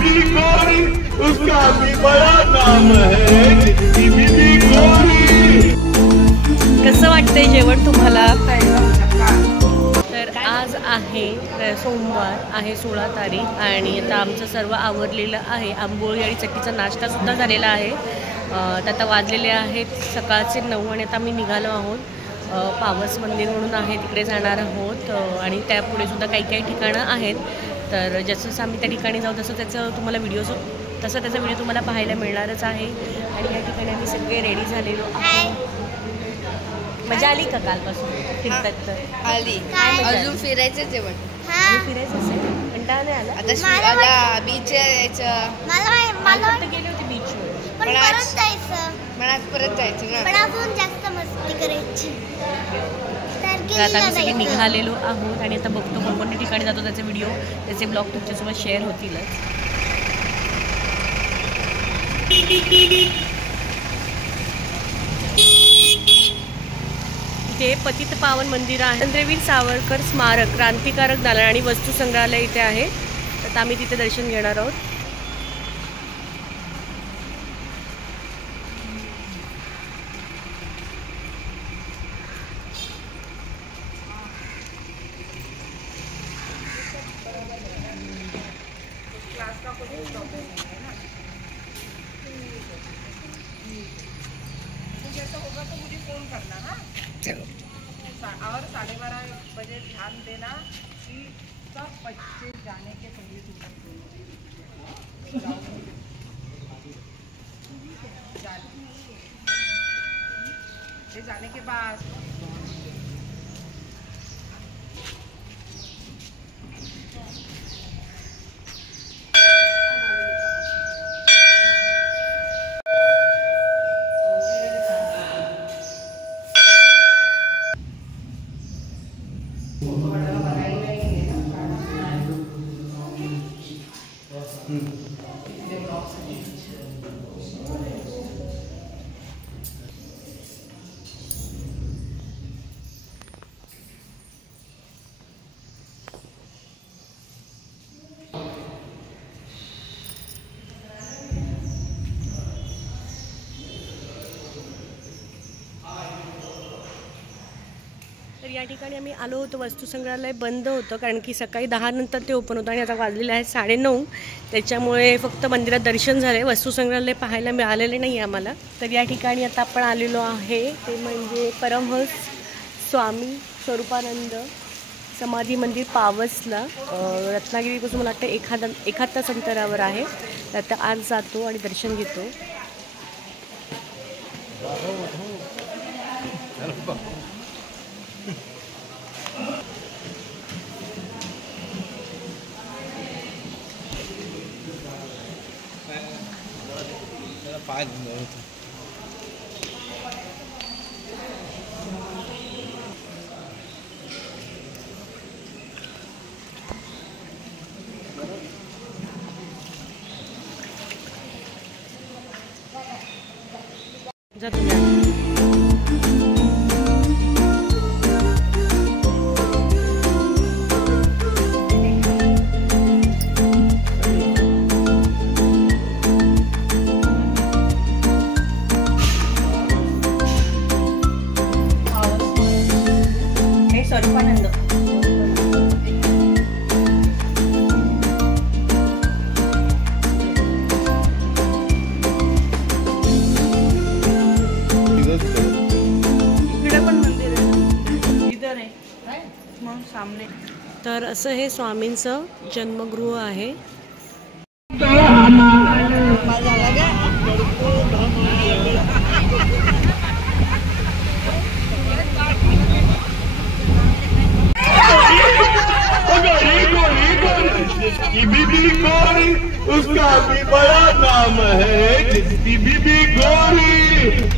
बीबी गौरी, उसका भी बड़ा नाम है बीबी गौरी। कसं वाटतंय जेवण तुम्हाला? तर आज आहे सोमवार आहे 16 तारीख आणि आता आमचं सर्व आवरलेलं आहे. आंबोळी आणि चटणीचा नाश्तासुद्धा झालेला आहे. आता वाजलेले आहेत सकाळचे 9 आणि आता आम्ही निघालो आहोत. पावस मंदिर म्हणून आहे तिकडे जाणार आहोत आणि त्यापुढे सुद्धा काही काही ठिकाणं आहेत. तर जसं आम्ही त्या ठिकाणी जाऊ तसं त्याचा व्हिडिओ तुम्हाला पाहायला मिळणारच आहे. आणि या ठिकाणी आम्ही सगळे रेडी झालेलो आहोत. मजा आली का कालपासून फिरतात? तर आली. अजून फिरायचं जेवण फिरायचं असेल कंटाळा नाही आला? आता बीच यायचं. मला गेले होते बीचवर पण आज परत जायचं ना. पण अजून जास्त मस्ती करायची. आता आम्ही सगळे निघालेलो आहोत आणि आता बघतो कोणकोणत्या ठिकाणी जातो त्याचे व्हिडिओ त्याचे ब्लॉग तुमच्यासोबत शेअर होतीलच. इथे पतित पावन मंदिर आहे. चंद्रवीर सावरकर स्मारक क्रांतिकारक दालन आणि वस्तू संग्रहालय इथे आहे. तर आम्ही तिथे दर्शन घेणार आहोत. और 12:30 बजे ध्यान देना कि सब बच्चे जाने के पहले जाने के बाद तर या ठिकाणी आम्ही आलो होतो. वस्तू संग्रहालय बंद होतं कारण की सकाळी 10 नंतर ते ओपन होतं आणि आता वाजलेले आहे 9:30. त्याच्यामुळे फक्त मंदिरात दर्शन झाले. वस्तू संग्रहालय पाहायला मिळालेले नाही आम्हाला. तर या ठिकाणी आता आपण आलेलो आहे ते म्हणजे परमहंस स्वामी स्वरूपानंद समाधी मंदिर पावसला. रत्नागिरीपासून मला वाटतं 1 तास अंतरावर आहे. तर आता आज जातो आणि दर्शन घेतो. स्वरूपानंद इकडे पण मंदिर आहे. इधर आहे मग सामने. तर असं हे स्वामींचं जन्मगृह आहे. बीबी गौरी, उसका भी बड़ा नाम है बीबी गौरी।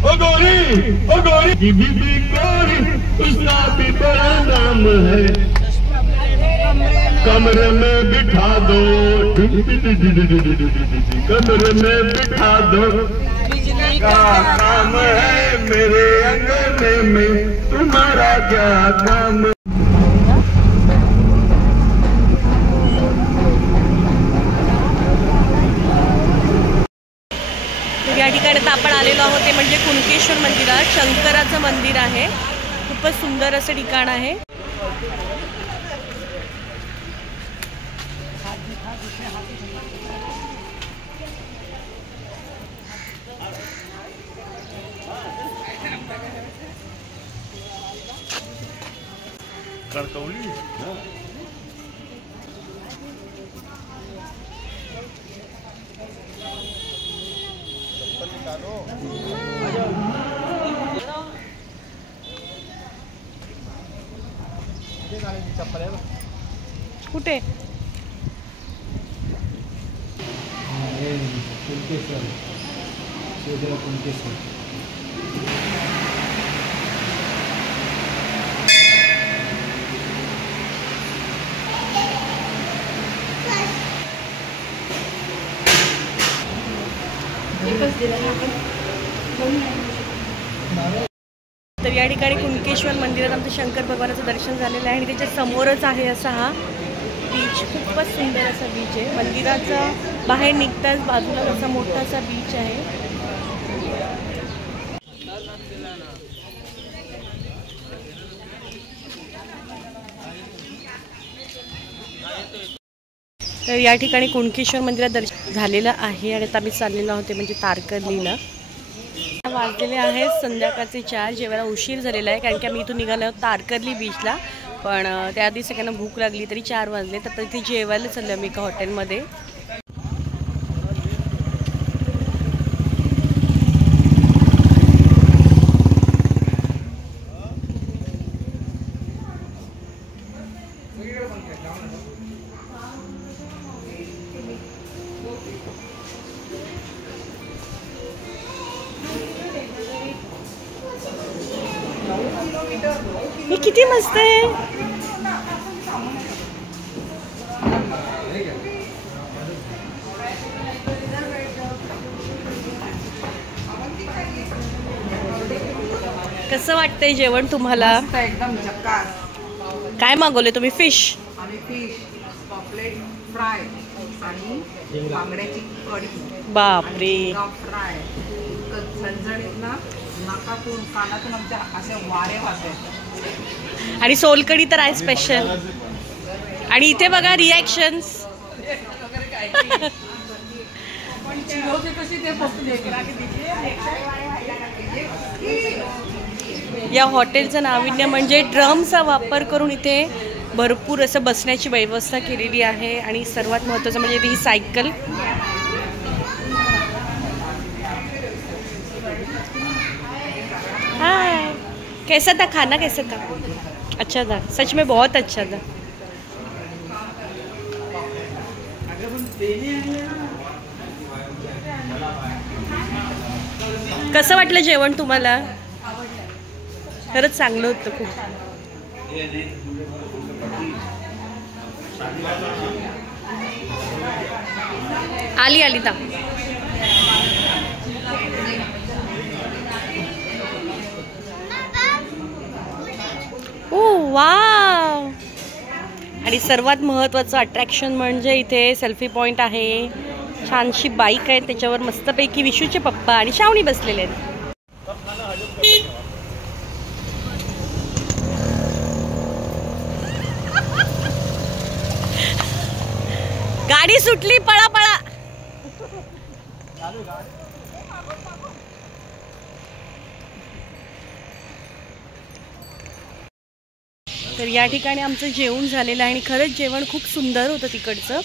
ओ गौरी बीबी गौरी, उसका भी बड़ा नाम है। कमरे में बिठा दो, कमरे में बिठा दो, का काम है मेरे अंगने में, तुम्हारा क्या काम। ठिकाणी आता आपण आलेलो आहोत ते म्हणजे कुणकेश्वर मंदिरात. शंकराचं मंदिर आहे. खूपच सुंदर असं ठिकाण आहे. कणकवली कुठे? तर या ठिकाणी कुणकेश्वर मंदिरात आमचं शंकर भगवानाचं दर्शन झालेलं आहे आणि त्याच्या समोरच आहे असा हा बीच. खूपच सुंदर असा बीच आहे. मंदिराचा बाहेर निघताच बाजूला असा मोठा असा बीच आहे. तर या ठिकाणी कुणकेश्वर मंदिरात दर्शन झालेलं आहे आणि आता आम्ही चाललेलो आहोत म्हणजे तारकर्लीला. वाजलेले आहेत संध्याकाळचे 4. जेवायला उशीर झालेला आहे कारण की आम्ही इथून निघालो आहोत तारकर्ली बीचला. पण त्याआधी सगळ्यांना भूक लागली तरी 4 वाजले. तर तिथे जेवायला चाललो आम्ही एका हॉटेलमध्ये. हे किती मस्त आहे. कसं वाटतंय जेवण तुम्हाला? एकदम झक्कास. काय मागवले तुम्ही? फिश आणि फिश पॉपलेट फ्राय आणि बांगड्याची कढी. बापरे. फ्राय झणझणीत ना, नाकातून कानातून आमच्या असे वारे वाहतात. आणि सोलकढी तर आहे स्पेशल. आणि इथे बघा रिॲक्शन्स. या हॉटेलचं नाविन्य म्हणजे ड्रमचा वापर करून इथे भरपूर असं बसण्याची व्यवस्था केलेली आहे. आणि सर्वात महत्त्वाचं म्हणजे ही सायकल. हाय, कैसा था खाना? कैसा था? अच्छा था, सच में बहुत अच्छा था. कसं वाटलं जेवण तुम्हाला? खरंच चांगलं होतं खूप. आली आली ता. ओ वाव. आणि सर्वात महत्त्वाचं अट्रॅक्शन म्हणजे इथे सेल्फी पॉईंट आहे. छानशी बाईक आहे, त्याच्यावर मस्तपैकी विशूचे पप्पा आणि श्रावणी बसलेले आहेत. गाडी सुटली, पळा पळा. तर या ठिकाणी आमचं जेवण झालेलं आहे आणि खरंच जेवण खूप सुंदर होतं तिकडचं.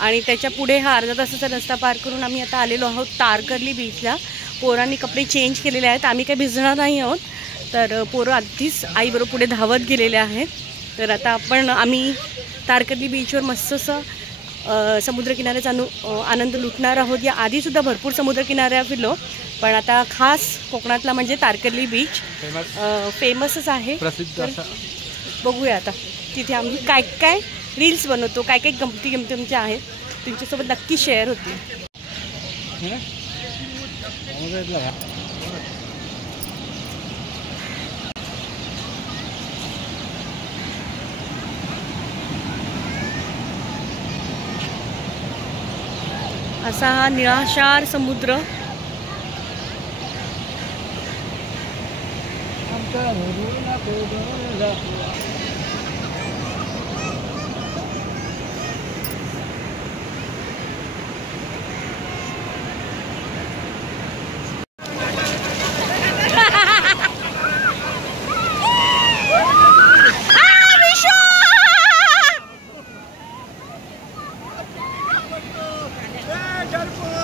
आणि त्याच्या पुढे हा अर्धा तासाचा रस्ता पार करून आम्ही आता आलेलो आहोत तारकर्ली बीचला. पोरांनी कपडे चेंज केलेले आहेत. आम्ही काही भिजणार नाही आहोत. तर पोरं आधीच आईबरोबर पुढे धावत गेलेले आहेत. तर आता आम्ही तारकर्ली बीचवर मस्त असं समुद्रकिनाऱ्याचा आनंद लुटणार आहोत. या आधीसुद्धा भरपूर समुद्रकिनाऱ्या फिरलो, पण आता खास कोकणातला म्हणजे तारकर्ली बीच फेमसच आहे. बघूया आता तिथे आम्ही काय काय रील्स बनवतो, काय काय गमती आमच्या आहेत तुमच्यासोबत नक्की शेअर होतील. असा हा निळाशार समुद्र गणपती